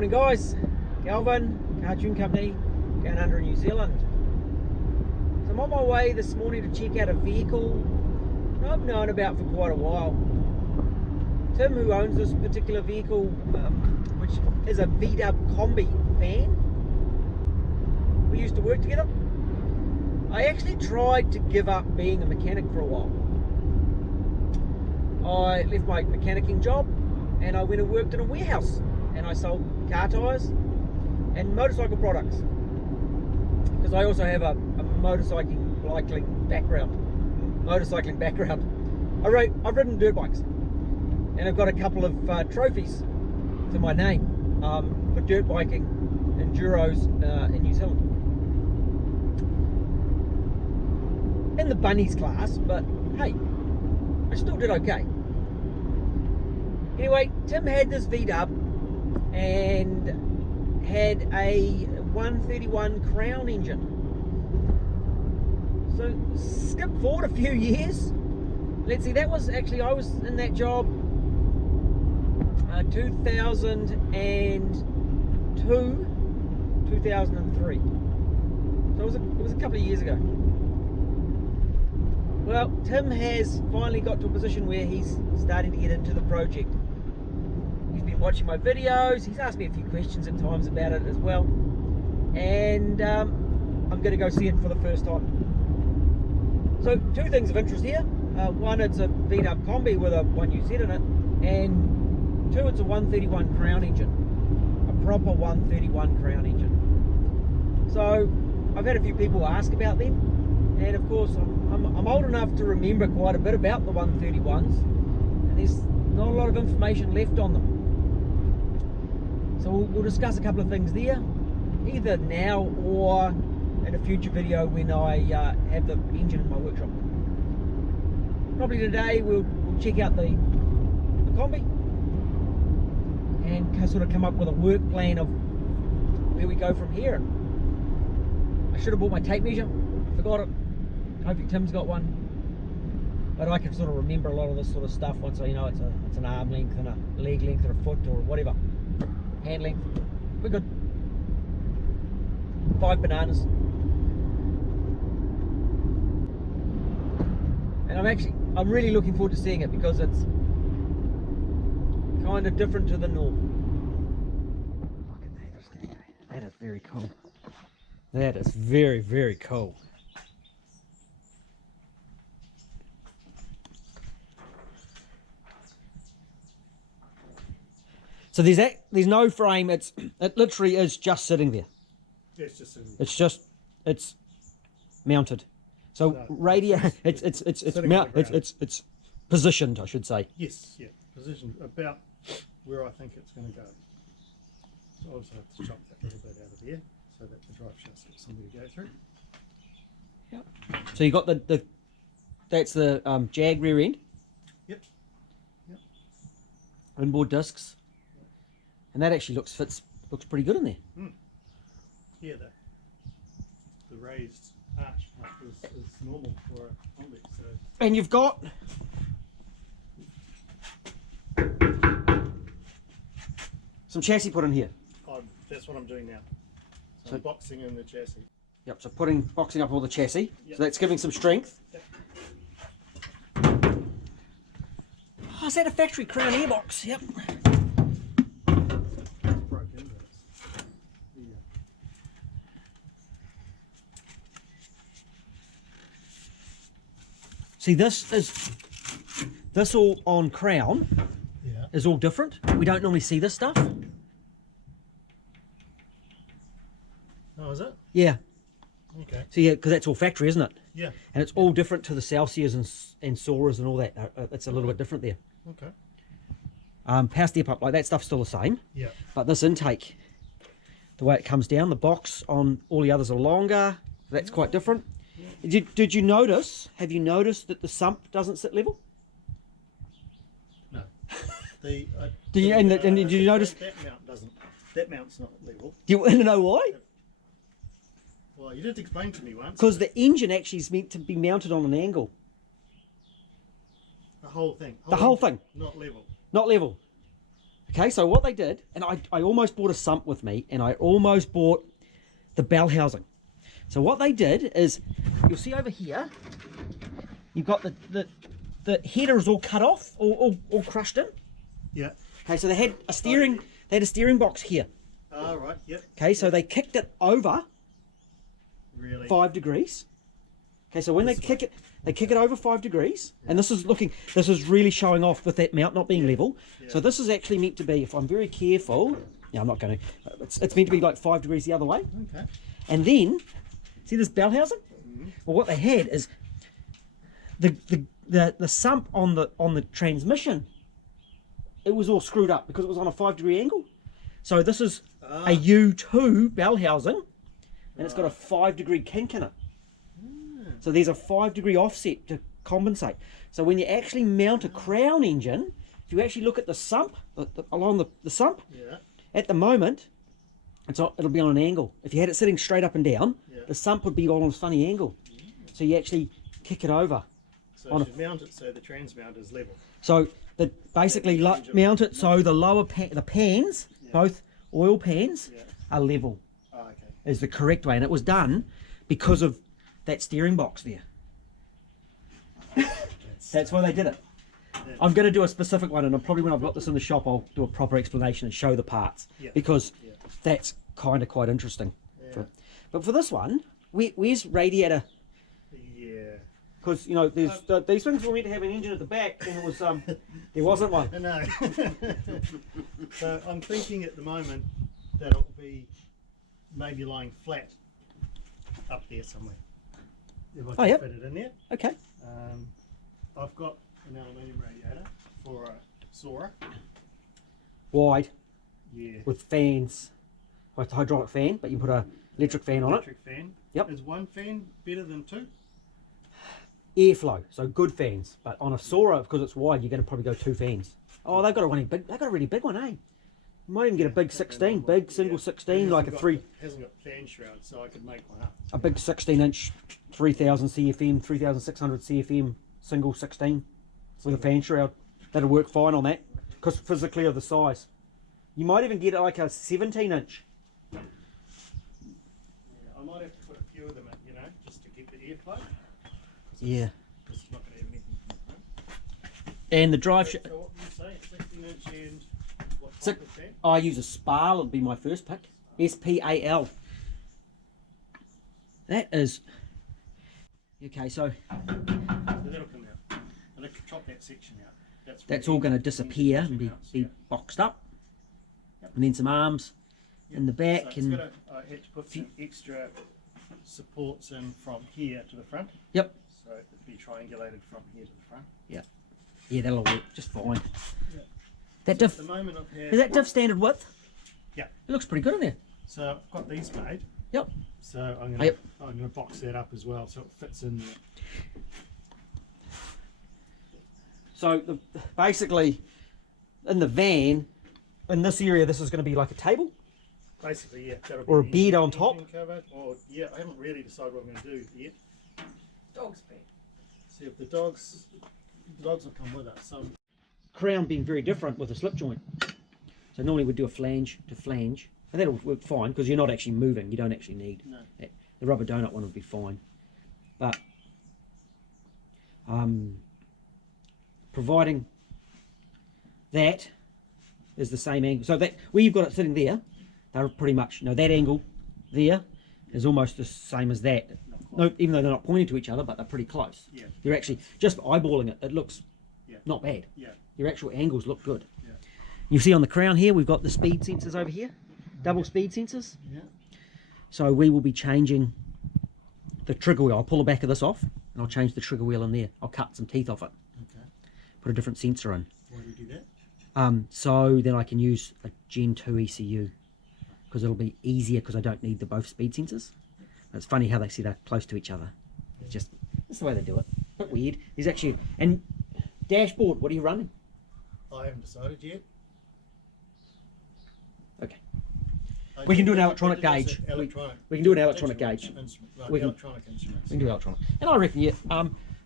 Morning guys, Calvin, Cartoon Company, down under in New Zealand. So I'm on my way this morning to check out a vehicle I've known about for quite a while. Tim, who owns this particular vehicle, which is a VW Kombi van, we used to work together. I actually tried to give up being a mechanic for a while. I left my mechanicking job and I went and worked in a warehouse, and I sold car tyres and motorcycle products, because I also have a motorcycling background. I've ridden dirt bikes, and I've got a couple of trophies to my name for dirt biking enduros in New Zealand, in the bunnies class, but hey, I still did okay. Anyway, Tim had this VW and had a 131 Crown engine. So skip forward a few years. Let's see, that was actually, I was in that job 2002, 2003. So it was a couple of years ago. Well, Tim has finally got to a position where he's starting to get into the project. He's been watching my videos, he's asked me a few questions at times about it as well, and I'm going to go see it for the first time. So two things of interest here. One, it's a VW Kombi with a 1UZ in it, and two, it's a 131 Crown engine, a proper 131 Crown engine. So I've had a few people ask about them, and of course I'm old enough to remember quite a bit about the 131s, and there's not a lot of information left on them. So we'll discuss a couple of things there, either now or in a future video when I have the engine in my workshop. Probably today we'll check out the Kombi and sort of come up with a work plan of where we go from here. I should have bought my tape measure, forgot it. Hopefully Tim's got one, but I can sort of remember a lot of this sort of stuff once I know it's an arm length and a leg length or a foot or whatever, hand length. We're good. 5 bananas. And I'm really looking forward to seeing it, because it's kind of different to the norm. Look at that. That is very cool. That is very, very cool. So there's no frame. It literally is just sitting there. Yeah, it's just sitting there. It's mounted. So No, it's positioned, I should say. Yes, yeah, positioned about where I think it's going to go. So I also have to chop that little bit out of there so that the drive shaft's got somewhere to go through. Yep. So you got that's the Jag rear end. Yep. Yep. Inboard discs. And that actually looks pretty good in there. Mm. Yeah, the raised arch part is normal for a Kombi. So. And you've got some chassis put in here. That's what I'm doing now. So I'm boxing in the chassis. Yep. So boxing up all the chassis. Yep. So that's giving some strength. Yep. Oh, is that a factory Crown airbox? Yep. See, this all on Crown is all different. We don't normally see this stuff. Oh, is it? Yeah. Okay. So yeah, because that's all factory, isn't it? Yeah. And it's all different to the Celsius and Soras and all that. It's a little bit different there. Okay. Power step up, like that stuff's still the same. Yeah. But this intake, the way it comes down, the box on all the others are longer. So that's quite different. Did you notice? Have you noticed that the sump doesn't sit level? No. Did you notice that mount doesn't? That mount's not level. Do you want to know why? Well, you did explain to me once. Because the engine actually is meant to be mounted on an angle. The whole thing. The whole thing. Not level. Not level. Okay, so what they did, and I almost bought a sump with me, and I almost bought the bell housing. So what they did is, you'll see over here, you've got the header is all cut off, all crushed in. Yeah. Okay, so they had a steering box here. Oh, right, yep. Okay, so they kicked it over Really? 5 degrees. Okay, so when they kick it over 5 degrees, and this is really showing off with that mount not being level. So this is actually meant to be, if I'm very careful, yeah, I'm not going to, it's meant to be like 5 degrees the other way. Okay. And then, see this bell housing? Well, what they had is the sump on the transmission, it was all screwed up because it was on a 5 degree angle. So this is a U2 bell housing, and it's got a 5 degree kink in it. So there's a 5 degree offset to compensate. So when you actually mount a crown engine, if you actually look at the sump, along the sump, at the moment, it'll be on an angle. If you had it sitting straight up and down, the sump would be on a funny angle. So you actually kick it over. So you should mount it so the trans mount is level. So basically mount it so the lower the pans, both oil pans, are level. Oh, okay. Is the correct way, and it was done because of that steering box there. That's why they did it. I'm going to do a specific one, and probably when I've got this in the shop, I'll do a proper explanation and show the parts, because that's kind of quite interesting. But for this one, where's radiator? Yeah. Because you know, these things were meant to have an engine at the back, and it was there wasn't one. No. So I'm thinking at the moment that it'll be maybe lying flat up there somewhere. If I can fit it in there. Okay. I've got an aluminium radiator for a Sora. Wide. Yeah. With fans, like a hydraulic fan, but you can put a electric fan on it. Electric fan. Yep. Is one fan better than two? Airflow, so good fans. But on a Sora, because it's wide, you're going to probably go 2 fans. Oh, they've got a really big one, eh? You might even get a big 16, big single 16, like a 3. It hasn't got fan shroud, so I could make one up. A big 16-inch, 3000 CFM, 3600 CFM single 16 with a fan shroud. That'll work fine on that, because physically of the size. You might even get like a 17-inch. Yeah, I might have to put a few of them in, you know, just to get the airflow. Yeah. Because it's not going to have anything from the front. And the drive. So what would you say? 16-inch and what type of fan? I use a Spal. Would be my first pick. SPAL. That is. Okay, so. That'll come out. I'll have to chop that section out. That's all going to disappear and be boxed up. Yep. And then some arms in the back. So and I had to put some extra supports in from here to the front. Yep. So it'd be triangulated from here to the front. Yeah. Yeah, that'll work just fine. Yeah. That So diff. at the moment I've had. Is that diff standard width? Yeah. It looks pretty good in there. So I've got these made. Yep. So I'm gonna box that up as well, so it fits in there. So basically, in the van, in this area, this is going to be like a table. Basically, yeah. Or a bed on top. Cover, or I haven't really decided what I'm going to do yet. Dog's bed. See if the dogs will come with us. So Crown being very different with a slip joint. So normally we'd do a flange to flange, and that'll work fine because you're not actually moving. You don't actually need it. The rubber donut one would be fine, but providing that is the same angle. So that where you've got it sitting there, they're pretty much that angle there is almost the same as that. No, even though they're not pointing to each other, but they're pretty close. Yeah. You're actually just eyeballing it. It looks not bad. Yeah. Your actual angles look good. Yeah. You see on the crown here, we've got the speed sensors over here, double speed sensors. Yeah. So we will be changing the trigger wheel. I'll pull the back of this off, and I'll change the trigger wheel in there. I'll cut some teeth off it. Okay. Put a different sensor in. Why do you do that? So then I can use a Gen 2 ECU because it'll be easier because I don't need the both speed sensors. It's funny how they see they're close to each other. It's just that's the way they do it. A bit weird. There's actually and dashboard. What are you running? I haven't decided yet. Okay. We can do an electronic gauge. We can do an electronic gauge. We can do electronic. And I reckon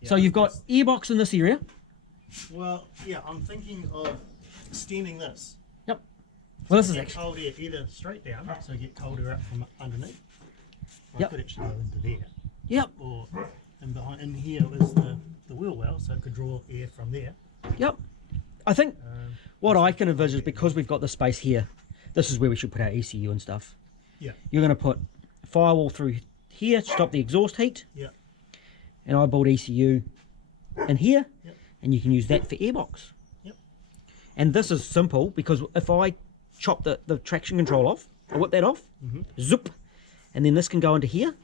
so you've got airbox in this area. Well, yeah, I'm thinking of extending this. Yep. Well, this is Get actually... cold air either straight down, so you get cold air up from underneath. Or Yep. it could actually go into there. Yep, Or in here is the wheel well, so it could draw air from there. yep. I think what I can envisage is because we've got the space here, this is where we should put our ECU and stuff. Yeah. You're going to put firewall through here to stop the exhaust heat. Yeah. And I build ECU in here. Yep. And you can use that for airbox. Yep. And this is simple because if I chop the traction control off, I whip that off, zip, and then this can go into here.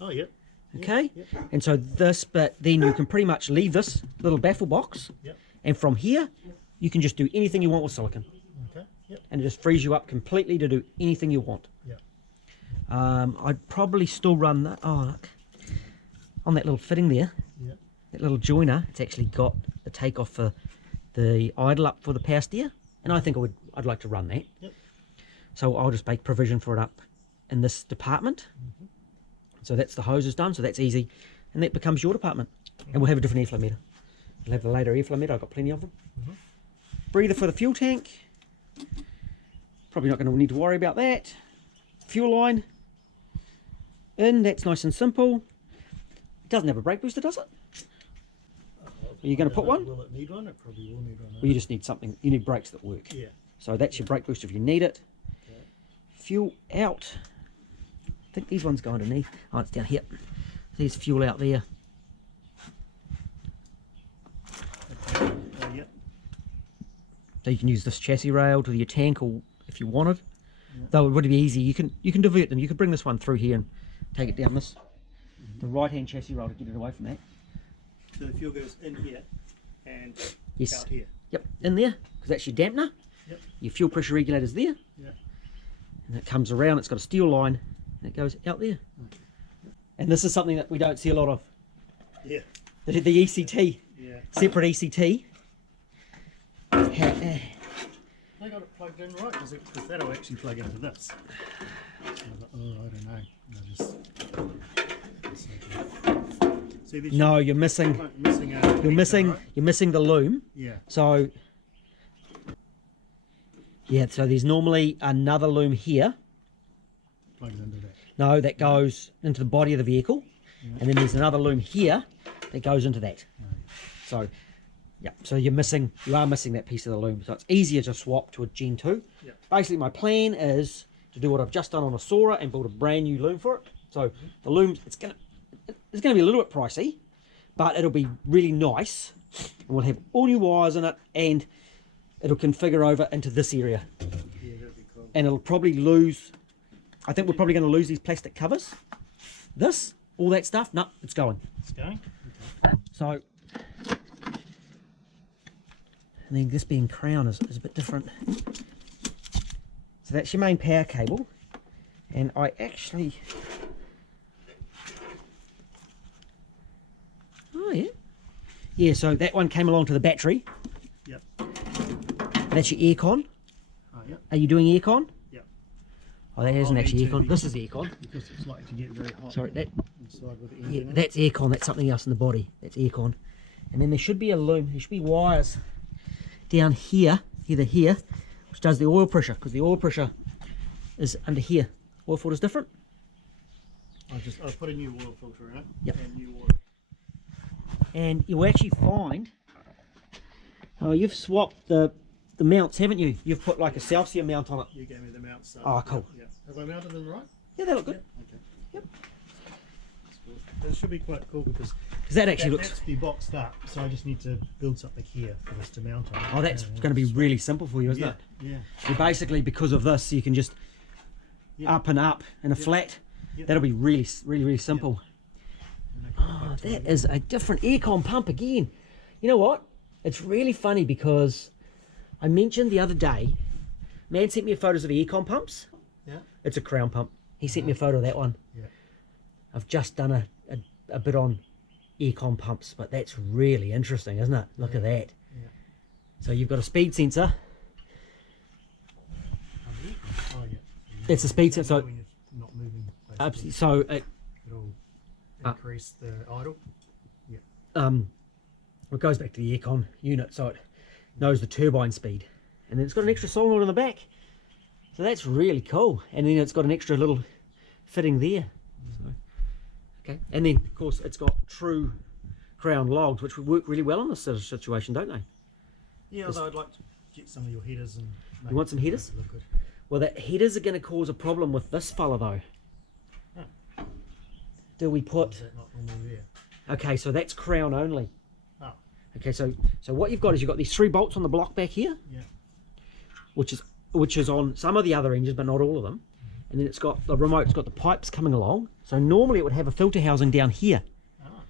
Oh yeah. Okay, Yep. and so this, but then you can pretty much leave this little baffle box, Yep. and from here you can just do anything you want with silicon, Okay. Yep. and it just frees you up completely to do anything you want. Yep. I'd probably still run that. Oh, look, on that little fitting there, Yep. that little joiner, it's actually got the takeoff for the idle up for the power steer, and I think I'd like to run that. Yep. So I'll just make provision for it up in this department. So that's the hoses done, so that's easy, and that becomes your department. And we'll have a different airflow meter. We'll have the later airflow meter. I've got plenty of them. Breather for the fuel tank. Probably not going to need to worry about that. Fuel line in. That's nice and simple. It doesn't have a brake booster, does it? Are you going to put one? Will it need one? It probably will need one. Well, you just need something. You need brakes that work. Yeah. So that's your brake booster if you need it. Okay. Fuel out. I think these ones go underneath. Oh, it's down here. There's fuel out there. Yep. So you can use this chassis rail to your tank, or if you wanted. Yeah. Though it would be easy. You can divert them. You could bring this one through here and take it down this. The right-hand chassis rail to get it away from that. So the fuel goes in here and Yes. out here. Yep, in there, because that's your dampener. Yep. Your fuel pressure regulator's there. Yeah. And it comes around. It's got a steel line, and it goes out there. And this is something that we don't see a lot of. Yeah. The ECT, Yeah. separate ECT. They got it plugged in right, because that'll actually plug into this. I was like, oh, I don't know. And I just... See, there No, you're missing. You're missing the loom. Yeah. So yeah, so there's normally another loom here. Plugs into that. No, that goes into the body of the vehicle, and then there's another loom here that goes into that. So yeah, so you are missing that piece of the loom. So it's easier to swap to a Gen 2. Yeah. Basically, my plan is to do what I've just done on a Sora and build a brand new loom for it. So the looms, it's gonna be a little bit pricey, but it'll be really nice, and we'll have all new wires in it, and it'll configure over into this area. Yeah, that'd be cool. And it'll probably lose, I think we're probably going to lose these plastic covers. All that stuff, no, it's going. It's going? Okay. So, and then this being crown is a bit different. So that's your main power cable, and I actually, oh yeah, yeah. So that one came along to the battery. Yep. That's your aircon. Oh, yep. Are you doing aircon? Yep. Oh, that isn't I'll actually need to aircon. This is aircon. Because it's like to get very hot. Sorry, that. Inside with the Yeah, engine in. that's aircon. That's something else in the body. That's aircon. And then there should be a loom. There should be wires down here, either here, which does the oil pressure, because the oil pressure is under here. Oil filter's different. I'll put a new oil filter in it. Yep. And new oil. And you'll actually find, oh, you've swapped the mounts, haven't you? You've put like a Celsius mount on it. You gave me the mounts. So Oh, cool. Yeah. Have I mounted them right? Yeah, they look good. Yeah. Okay. Yep. That's cool. This should be quite cool because Because that actually looks, that's be boxed up. So I just need to build something here for this to mount on. oh, that's going to be really simple for you, isn't yeah. it? Yeah. So basically, because of this, you can just Yeah. up and up in a flat. Yep. That'll be really, really, really simple. And I can Oh, back to that it. is a different aircon pump again. You know what? It's really funny because I mentioned the other day, man sent me photos of the aircon pumps. Yeah. It's a crown pump. He sent me a photo of that one. Yeah. I've just done a bit on aircon pumps, but that's really interesting, isn't it? Look at that. Yeah. So you've got a speed sensor. Oh yeah. It's a speed sensor. So, When you're not moving. Basically. so It'll increase the idle. it goes back to the aircon unit, so it knows the turbine speed, and then it's got an extra solenoid on the back, So that's really cool. And then it's got an extra little fitting there. So, okay. And then, of course, it's got true crown logs, which would work really well in this sort of situation, don't they? Yeah, although I'd like to get some of your headers and You want some headers? look good. Well, the headers are going to cause a problem with this fella, though. Oh. Do we Is put... that not normally there? Okay, so that's crown only. Oh, Okay, so what you've got is you've got these 3 bolts on the block back here, yeah. which is on some of the other engines, but not all of them. And then it's got the remote's got the pipes coming along. So normally it would have a filter housing down here, Oh.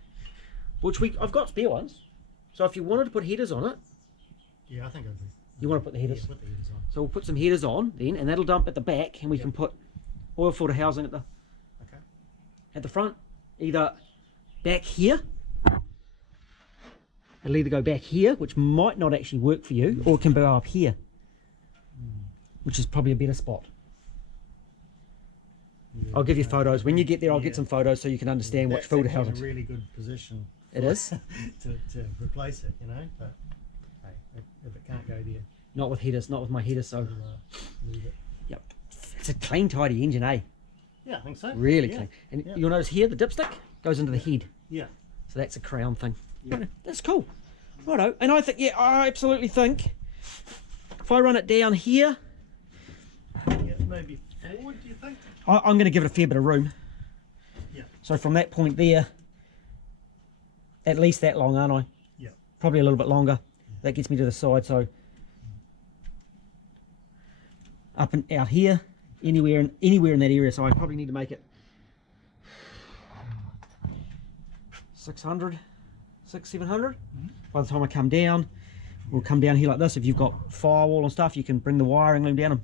which I've got spare ones. So if you wanted to put headers on it, Yeah, I think I'd be. you want to put the headers. Yeah, put the headers on. So we'll put some headers on then, and that'll dump at the back, and we Yeah. can put oil filter housing Okay. at the front, either back here. It'll either go back here, which might not actually work for you, or it can go up here, which is probably a better spot. Yeah, I'll give you photos. When you get there, I'll Yeah. get some photos so you can understand which That's filter actually housing. in a really good position. It is? to replace it, you know. But hey, if it can't go there, Not with headers, not with my headers, so... we'll leave it. Yep. It's a clean, tidy engine, eh? Yeah, I think so. Really yeah. clean. And Yeah. you'll notice here, the dipstick goes into the head. Yeah. So that's a crown thing. Yeah. That's cool. Righto. And I think, yeah, I absolutely think if I run it down here, Yeah, maybe forward. Do you think? I'm going to give it a fair bit of room. Yeah. So from that point there, at least that long, aren't I? Yeah. Probably a little bit longer. That gets me to the side. So up and out here, anywhere in that area. So I probably need to make it 600, 700. By the time I come down, we'll come down here like this. If you've got firewall and stuff, you can bring the wiring loom down. And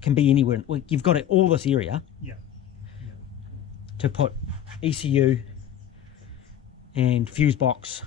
can be anywhere. Well, you've got all this area Yeah. to put ECU and fuse box